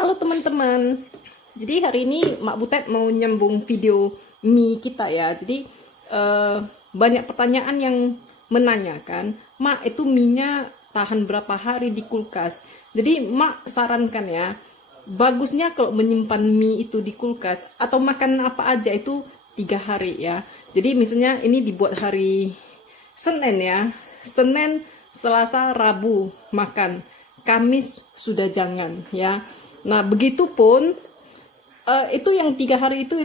Halo teman-teman. Jadi hari ini Mak Butet mau nyambung video mie kita ya. Jadi banyak pertanyaan yang menanyakan, Mak itu mie-nya tahan berapa hari di kulkas. Jadi Mak sarankan ya, bagusnya kalau menyimpan mie itu di kulkas atau makan apa aja itu 3 hari ya. Jadi misalnya ini dibuat hari Senin ya, Senin, Selasa, Rabu makan, Kamis sudah jangan ya. Nah, begitupun itu yang 3 hari itu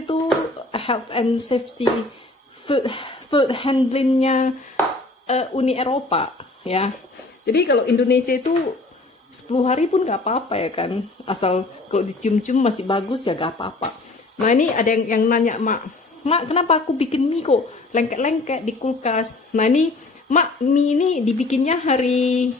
health and safety food handlingnya Uni Eropa ya. Jadi kalau Indonesia itu 10 hari pun gak apa-apa ya kan, asal kalau dicium-cium masih bagus ya gak apa-apa. Nah ini ada yang nanya, Mak kenapa aku bikin mie kok lengket-lengket di kulkas. Nah ini Mak, mie ini dibikinnya hari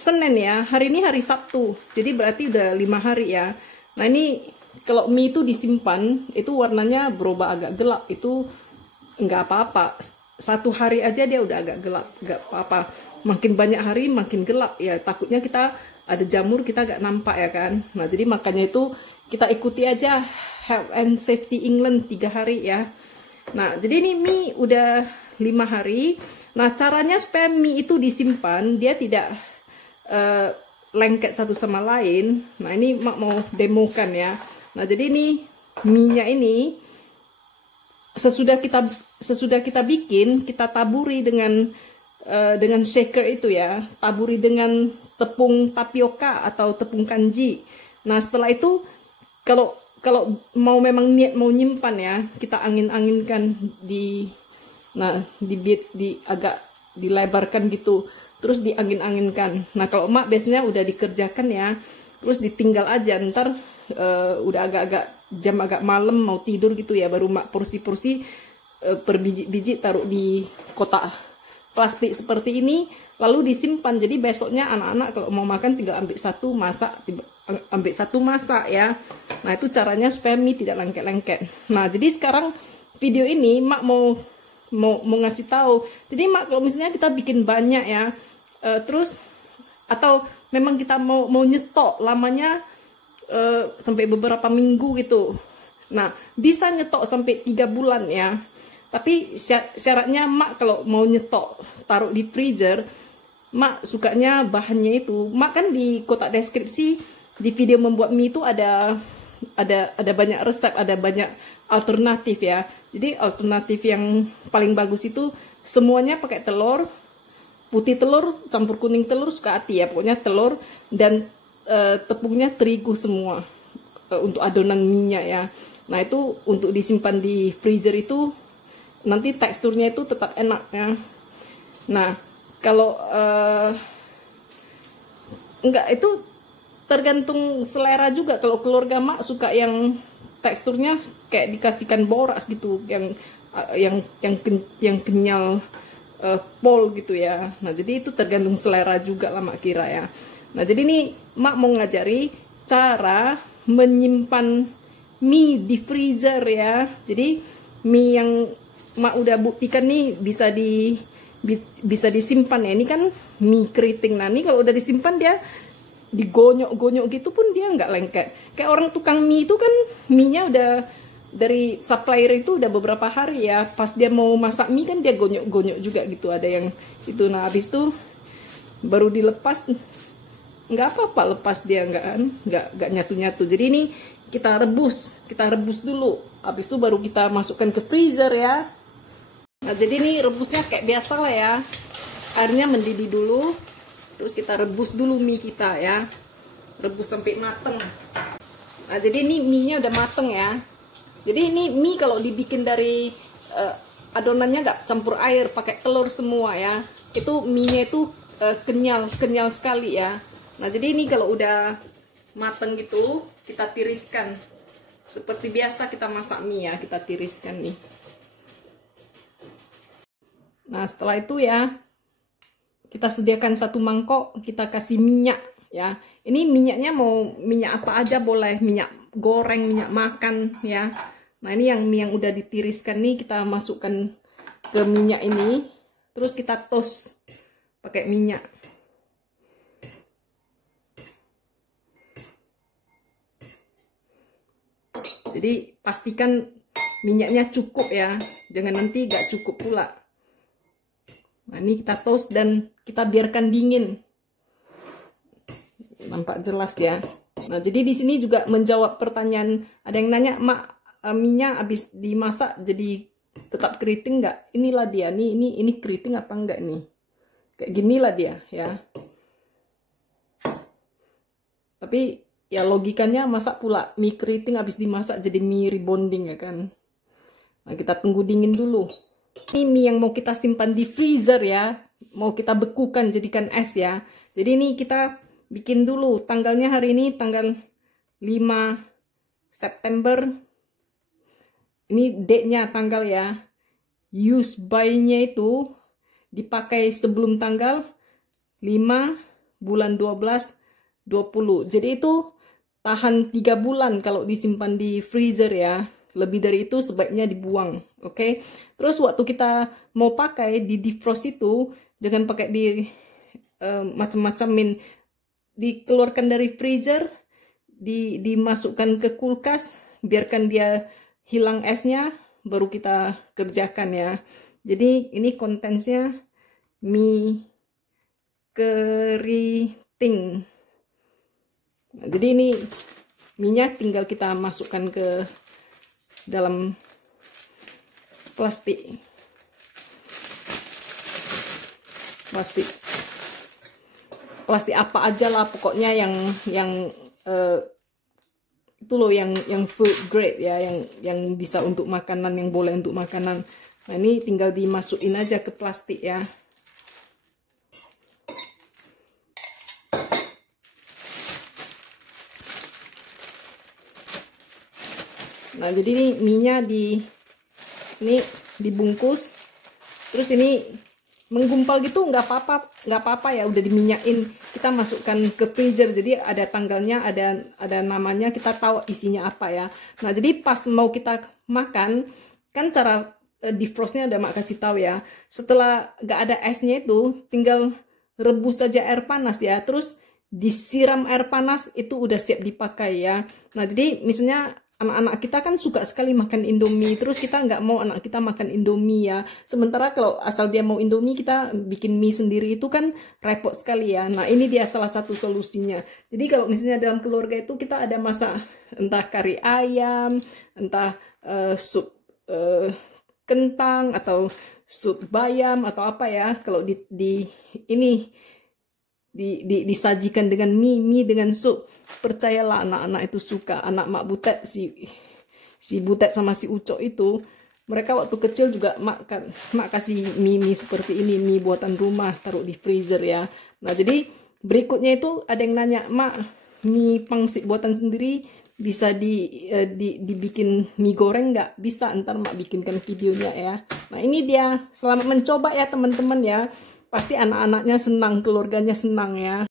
Senin ya, hari ini hari Sabtu, jadi berarti udah 5 hari ya. Nah ini kalau mie itu disimpan, itu warnanya berubah agak gelap, itu nggak apa-apa. 1 hari aja dia udah agak gelap, nggak apa-apa. Makin banyak hari makin gelap ya, takutnya kita ada jamur kita nggak nampak ya kan. Nah jadi makanya itu kita ikuti aja Health and Safety England 3 hari ya. Nah jadi ini mie udah 5 hari. Nah caranya supaya mie itu disimpan, dia tidak lengket satu sama lain. Nah ini Mak mau demokan ya. Nah jadi ini mie-nya ini sesudah kita bikin, kita taburi dengan shaker itu ya, taburi dengan tepung tapioka atau tepung kanji. Nah setelah itu kalau mau memang niat mau nyimpan ya, kita angin-anginkan di agak dilebarkan gitu, terus diangin-anginkan. Nah kalau Mak biasanya udah dikerjakan ya, terus ditinggal aja, ntar udah agak-agak jam agak malam mau tidur gitu ya, baru Mak porsi-porsi per biji-biji taruh di kotak plastik seperti ini, lalu disimpan. Jadi besoknya anak-anak kalau mau makan tinggal ambil satu masak ya. Nah itu caranya supaya mie tidak lengket-lengket. Nah jadi sekarang video ini Mak mau ngasih tahu. Jadi Mak kalau misalnya kita bikin banyak ya, terus atau memang kita mau nyetok lamanya sampai beberapa minggu gitu. Nah bisa nyetok sampai 3 bulan ya. Tapi syaratnya Mak kalau mau nyetok taruh di freezer, Mak sukanya bahannya itu. Mak kan di kotak deskripsi di video membuat mie itu ada banyak resep, ada banyak alternatif ya. Jadi alternatif yang paling bagus itu semuanya pakai telur, putih telur, campur kuning telur, suka hati ya. Pokoknya telur dan tepungnya terigu semua untuk adonan minyak ya. Nah itu untuk disimpan di freezer itu nanti teksturnya itu tetap enak ya. Nah kalau enggak, itu tergantung selera juga. Kalau keluarga Mak suka yang teksturnya kayak dikasihkan boras gitu, yang kenyal, pol gitu ya. Nah jadi itu tergantung selera juga lah Mak kira ya. Nah jadi ini Mak mau ngajari cara menyimpan mie di freezer ya. Jadi mie yang Mak udah buktikan nih bisa disimpan ya. Ini kan mie keriting. Nah ini kalau udah disimpan dia digonyok-gonyok gitu pun dia nggak lengket. Kayak orang tukang mie itu kan mie-nya udah dari supplier itu udah beberapa hari ya. Pas dia mau masak mie kan dia gonyok-gonyok juga gitu. Ada yang itu. Nah habis itu baru dilepas, nggak apa-apa lepas dia nggak nyatu-nyatu. Jadi ini kita rebus dulu. Habis itu baru kita masukkan ke freezer ya. Nah jadi ini rebusnya kayak biasa lah ya. Airnya mendidih dulu. Terus kita rebus dulu mie kita ya, rebus sampai mateng. Nah jadi ini mie-nya udah mateng ya. Jadi ini mie kalau dibikin dari adonannya nggak campur air, pakai telur semua ya. Itu mie-nya itu kenyal sekali ya. Nah jadi ini kalau udah mateng gitu, kita tiriskan. Seperti biasa kita masak mie ya, kita tiriskan nih. Nah setelah itu ya, kita sediakan satu mangkok, kita kasih minyak ya. Ini minyaknya mau minyak apa aja boleh, minyak goreng, minyak makan ya. Nah ini yang mie yang udah ditiriskan nih kita masukkan ke minyak ini, terus kita toast pakai minyak. Jadi pastikan minyaknya cukup ya, jangan nanti gak cukup pula. Nah ini kita toast dan kita biarkan dingin. Nampak jelas ya. Nah jadi di sini juga menjawab pertanyaan, ada yang nanya, Mak, minyak habis dimasak jadi tetap keriting nggak? Inilah dia, ini keriting apa enggak nih? Kayak ginilah dia ya. Tapi ya logikanya masa pula mie keriting habis dimasak jadi mie rebonding ya kan? Nah kita tunggu dingin dulu. Ini mie yang mau kita simpan di freezer ya, mau kita bekukan jadikan es ya. Jadi ini kita bikin dulu, tanggalnya hari ini tanggal 5 September. Ini date-nya tanggal ya. Use by-nya itu dipakai sebelum tanggal 5 bulan 12 20. Jadi itu tahan 3 bulan kalau disimpan di freezer ya. Lebih dari itu sebaiknya dibuang. Oke. Terus waktu kita mau pakai di defrost itu, jangan pakai di macam-macamin. Dikeluarkan dari freezer, dimasukkan ke kulkas, biarkan dia hilang esnya, baru kita kerjakan ya. Jadi ini kontensnya mie keriting. Nah, jadi ini minyak tinggal kita masukkan ke dalam plastik apa aja lah pokoknya yang itu loh yang food grade ya, yang bisa untuk makanan, yang boleh untuk makanan. Nah ini tinggal dimasukin aja ke plastik ya. Nah jadi ini minyak ini dibungkus, terus ini menggumpal gitu nggak apa-apa ya, udah diminyakin. Kita masukkan ke freezer, jadi ada tanggalnya, ada namanya, kita tahu isinya apa ya. Nah jadi pas mau kita makan kan cara defrostnya udah Mak kasih tahu ya. Setelah nggak ada esnya itu tinggal rebus saja air panas ya, terus disiram air panas, itu udah siap dipakai ya. Nah jadi misalnya anak-anak kita kan suka sekali makan Indomie, terus kita nggak mau anak kita makan Indomie ya. Sementara kalau asal dia mau Indomie, kita bikin mie sendiri itu kan repot sekali ya. Nah ini dia salah satu solusinya. Jadi kalau misalnya dalam keluarga itu kita ada masak entah kari ayam, entah sup kentang atau sup bayam atau apa ya. Kalau disajikan dengan mie dengan sup, percayalah anak-anak itu suka. Anak Mak Butet, si Butet sama si Ucok itu, mereka waktu kecil juga Mak kasih mie seperti ini, mie buatan rumah, taruh di freezer ya. Nah jadi berikutnya itu ada yang nanya, Mak, mie pangsit buatan sendiri bisa dibikin mie goreng nggak? Bisa, ntar Mak bikinkan videonya ya. Nah ini dia, selamat mencoba ya teman-teman ya. Pasti anak-anaknya senang, keluarganya senang ya.